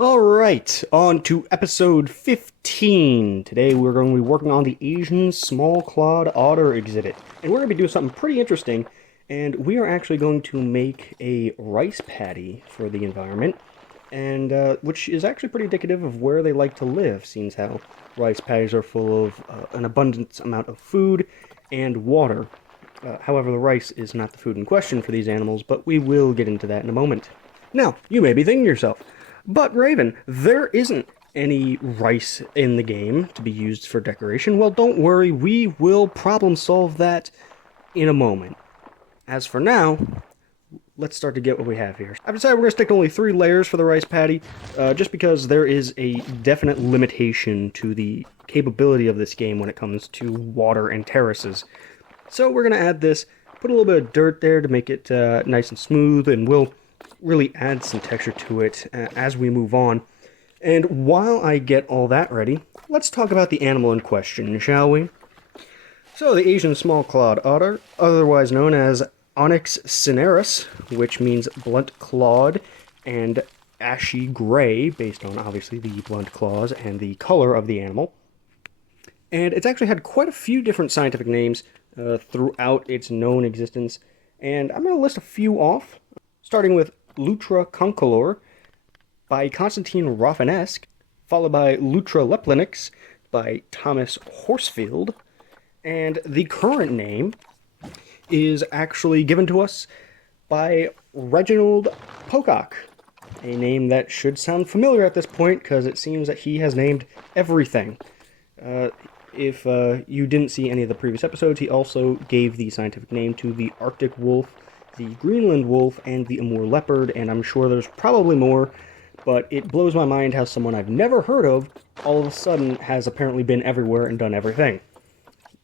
Alright, on to episode 15. Today we're going to be working on the Asian Small Clawed Otter exhibit. And we're going to be doing something pretty interesting, and we are actually going to make a rice paddy for the environment, and which is actually pretty indicative of where they like to live, seeing how rice paddies are full of an abundant amount of food and water. However, the rice is not the food in question for these animals, but we will get into that in a moment. Now, you may be thinking to yourself, but Raven, there isn't any rice in the game to be used for decoration. Well, don't worry, we will problem solve that in a moment. As for now, let's start to get what we have here. I've decided we're going to stick to only 3 layers for the rice paddy, just because there is a definite limitation to the capability of this game when it comes to water and terraces. So we're going to add this, put a little bit of dirt there to make it nice and smooth, and we'll really add some texture to it as we move on. And while I get all that ready, let's talk about the animal in question, shall we? So the Asian Small Clawed Otter, otherwise known as Onyx cinereus, which means blunt clawed and ashy gray, based on obviously the blunt claws and the color of the animal. And it's actually had quite a few different scientific names throughout its known existence, and I'm going to list a few off, starting with Lutra concolor by Constantine Rafinesque, followed by Lutra leplinix by Thomas Horsfield, and the current name is actually given to us by Reginald Pocock, a name that should sound familiar at this point because it seems that he has named everything. If you didn't see any of the previous episodes, he also gave the scientific name to the Arctic wolf, the Greenland wolf, and the Amur leopard, and I'm sure there's probably more, but it blows my mind how someone I've never heard of all of a sudden has apparently been everywhere and done everything.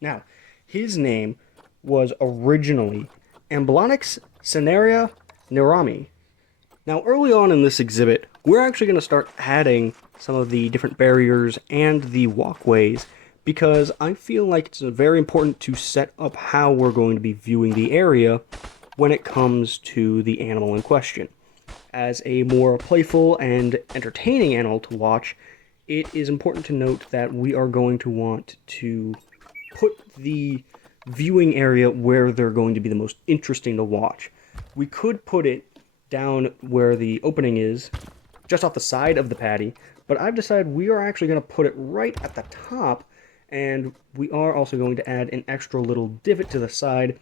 Now, his name was originally Amblonyx cinerea nerami. Now, early on in this exhibit, we're actually going to start adding some of the different barriers and the walkways because I feel like it's very important to set up how we're going to be viewing the area when it comes to the animal in question. As a more playful and entertaining animal to watch, it is important to note that we are going to want to put the viewing area where they're going to be the most interesting to watch. We could put it down where the opening is, just off the side of the paddy, but I've decided we are actually going to put it right at the top, and we are also going to add an extra little divot to the side.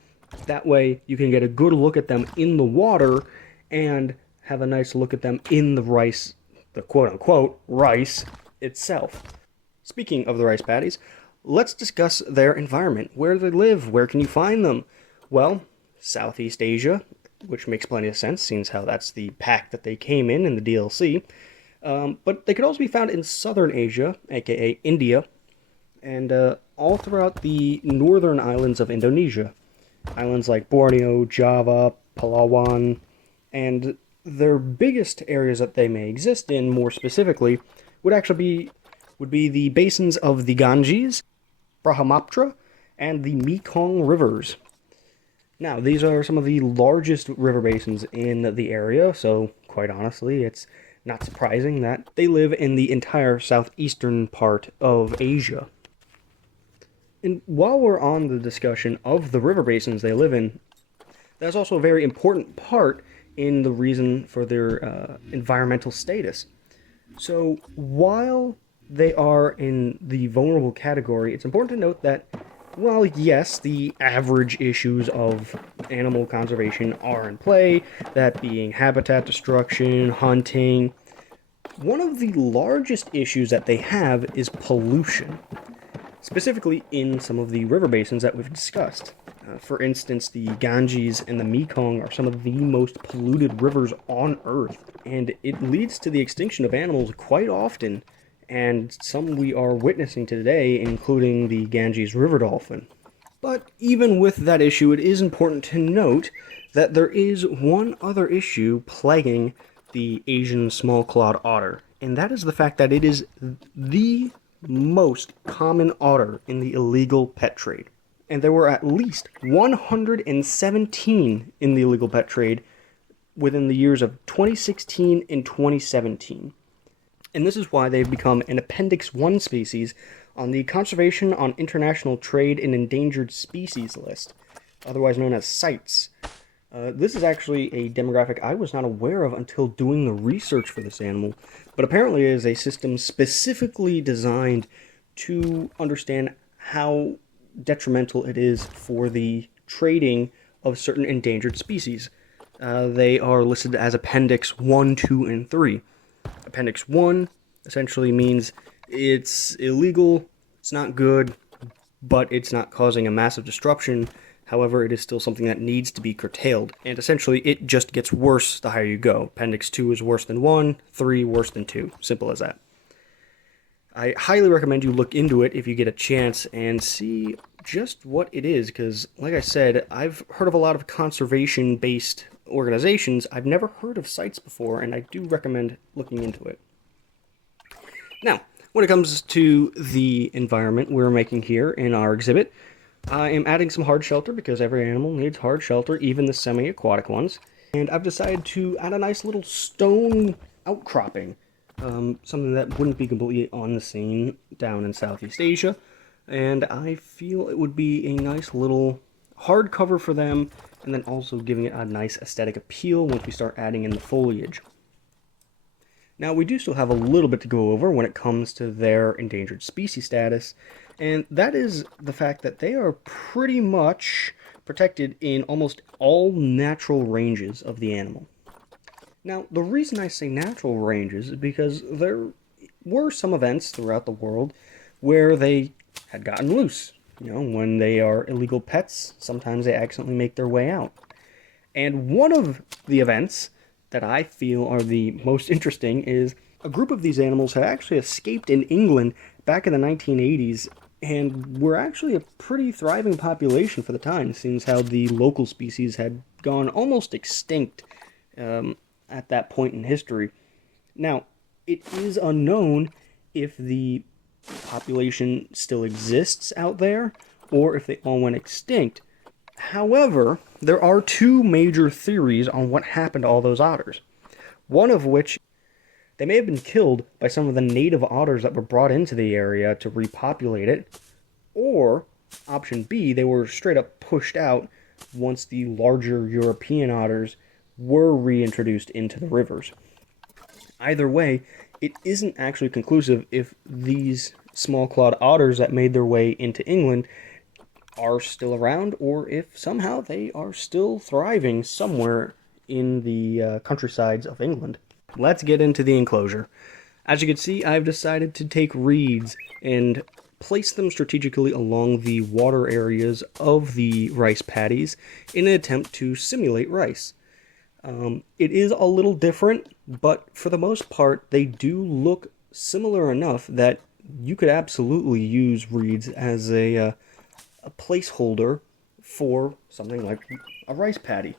That way you can get a good look at them in the water and have a nice look at them in the rice, the quote-unquote rice itself. Speaking of the rice paddies, let's discuss their environment. Where do they live? Where can you find them? Well, Southeast Asia, which makes plenty of sense, seeing how that's the pack that they came in the DLC. But they could also be found in Southern Asia, aka India, and all throughout the northern islands of Indonesia. Islands like Borneo, Java, Palawan, and their biggest areas that they may exist in, more specifically, would be the basins of the Ganges, Brahmaputra, and the Mekong rivers. Now, these are some of the largest river basins in the area, so quite honestly, it's not surprising that they live in the entire southeastern part of Asia. And while we're on the discussion of the river basins they live in, that's also a very important part in the reason for their environmental status. So while they are in the vulnerable category, it's important to note that while yes, the average issues of animal conservation are in play, that being habitat destruction, hunting, one of the largest issues that they have is pollution. Specifically in some of the river basins that we've discussed. For instance, the Ganges and the Mekong are some of the most polluted rivers on Earth, and it leads to the extinction of animals quite often, and some we are witnessing today, including the Ganges river dolphin. But even with that issue, it is important to note that there is one other issue plaguing the Asian Small Clawed Otter, and that is the fact that it is the most common otter in the illegal pet trade. And there were at least 117 in the illegal pet trade within the years of 2016 and 2017. And this is why they've become an Appendix 1 species on the Conservation on International Trade in Endangered Species list, otherwise known as CITES. This is actually a demographic I was not aware of until doing the research for this animal, but apparently it is a system specifically designed to understand how detrimental it is for the trading of certain endangered species. They are listed as Appendix 1, 2, and 3. Appendix 1 essentially means it's illegal, it's not good, but it's not causing a massive disruption. However, it is still something that needs to be curtailed, and essentially it just gets worse the higher you go. Appendix 2 is worse than 1, 3 worse than 2. Simple as that. I highly recommend you look into it if you get a chance and see just what it is, because, like I said, I've heard of a lot of conservation-based organizations. I've never heard of CITES before, and I do recommend looking into it. Now, when it comes to the environment we're making here in our exhibit, I am adding some hard shelter because every animal needs hard shelter, even the semi-aquatic ones. And I've decided to add a nice little stone outcropping, something that wouldn't be completely on the scene down in Southeast Asia. And I feel it would be a nice little hard cover for them, and then also giving it a nice aesthetic appeal once we start adding in the foliage. Now, we do still have a little bit to go over when it comes to their endangered species status, and that is the fact that they are pretty much protected in almost all natural ranges of the animal. Now, the reason I say natural ranges is because there were some events throughout the world where they had gotten loose. You know, when they are illegal pets, sometimes they accidentally make their way out. And one of the events that I feel are the most interesting is a group of these animals had actually escaped in England back in the 1980s, and were actually a pretty thriving population for the time, seeing how the local species had gone almost extinct at that point in history. Now, it is unknown if the population still exists out there, or if they all went extinct. However, there are two major theories on what happened to all those otters. One of which, they may have been killed by some of the native otters that were brought into the area to repopulate it, or, option B, they were straight up pushed out once the larger European otters were reintroduced into the rivers. Either way, it isn't actually conclusive if these small-clawed otters that made their way into England are still around, or if somehow they are still thriving somewhere in the countrysides of England. Let's get into the enclosure. As you can see, I've decided to take reeds and place them strategically along the water areas of the rice paddies in an attempt to simulate rice. It is a little different, but for the most part, they do look similar enough that you could absolutely use reeds as a placeholder for something like a rice paddy.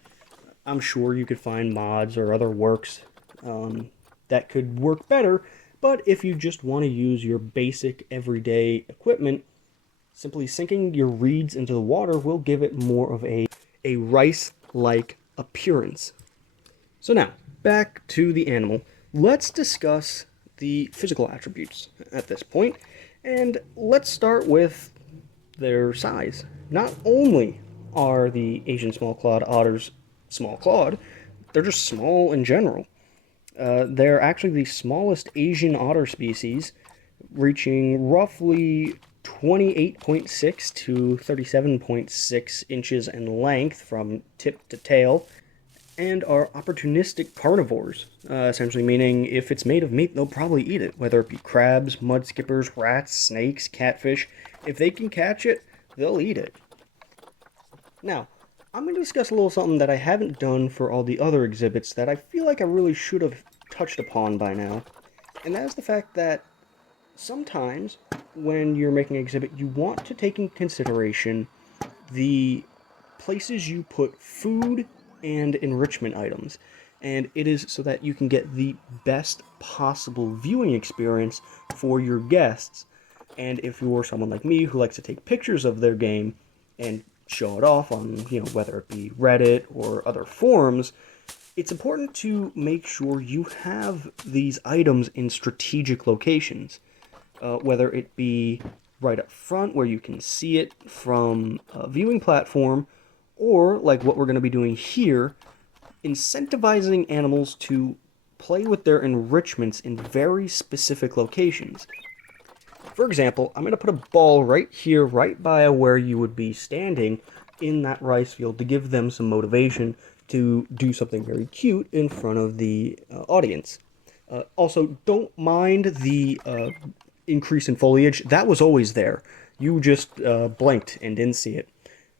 I'm sure you could find mods or other works that could work better, but if you just want to use your basic everyday equipment, simply sinking your reeds into the water will give it more of a rice-like appearance. So now, back to the animal. Let's discuss the physical attributes at this point, and let's start with their size. Not only are the Asian small clawed otters small clawed, they're just small in general. They're actually the smallest Asian otter species, reaching roughly 28.6 to 37.6 inches in length from tip to tail, and are opportunistic carnivores, essentially meaning if it's made of meat, they'll probably eat it, whether it be crabs, mudskippers, rats, snakes, catfish. If they can catch it, they'll eat it. Now, I'm going to discuss a little something that I haven't done for all the other exhibits that I feel like I really should have touched upon by now, and that is the fact that sometimes when you're making an exhibit, you want to take into consideration the places you put food and enrichment items, and it is so that you can get the best possible viewing experience for your guests. And if you're someone like me who likes to take pictures of their game and show it off on, whether it be Reddit or other forums, it's important to make sure you have these items in strategic locations, whether it be right up front where you can see it from a viewing platform, or like what we're going to be doing here, incentivizing animals to play with their enrichments in very specific locations. For example, I'm going to put a ball right here, right by where you would be standing in that rice field to give them some motivation to do something very cute in front of the audience. Also, don't mind the increase in foliage. That was always there. You just blinked and didn't see it.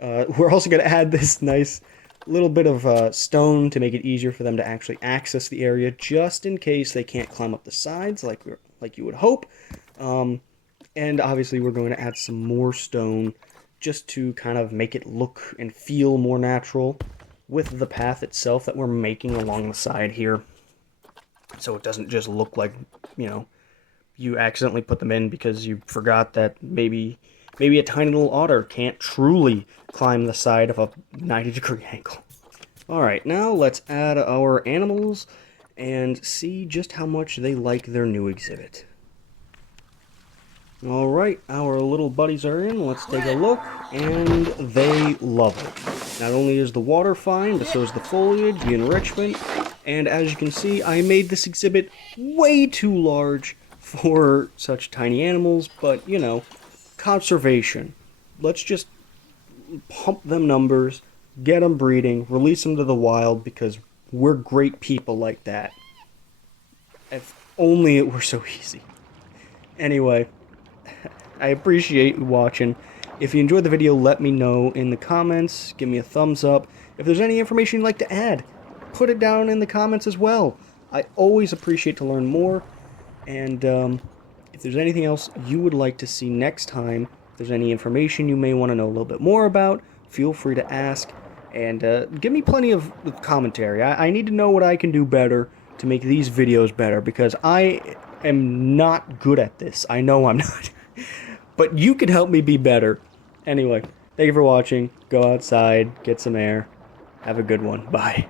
We're also going to add this nice little bit of stone to make it easier for them to actually access the area, just in case they can't climb up the sides like you would hope. And obviously we're going to add some more stone just to kind of make it look and feel more natural with the path itself that we're making along the side here. So it doesn't just look like, you accidentally put them in because you forgot that maybe a tiny little otter can't truly climb the side of a 90-degree angle. Alright, now let's add our animals and see just how much they like their new exhibit. Alright, our little buddies are in. Let's take a look, and they love it. Not only is the water fine, but so is the foliage, the enrichment, and as you can see, I made this exhibit way too large for such tiny animals, but, conservation. Let's just pump them numbers, get them breeding, release them to the wild, because we're great people like that. If only it were so easy. Anyway, I appreciate you watching. If you enjoyed the video, let me know in the comments. Give me a thumbs up. If there's any information you'd like to add, put it down in the comments as well. I always appreciate to learn more. And if there's anything else you would like to see next time, if there's any information you may want to know a little bit more about, feel free to ask. And give me plenty of commentary. I need to know what I can do better to make these videos better, because I am not good at this. I know I'm not. But you can help me be better. Anyway, thank you for watching. Go outside, get some air. Have a good one. Bye.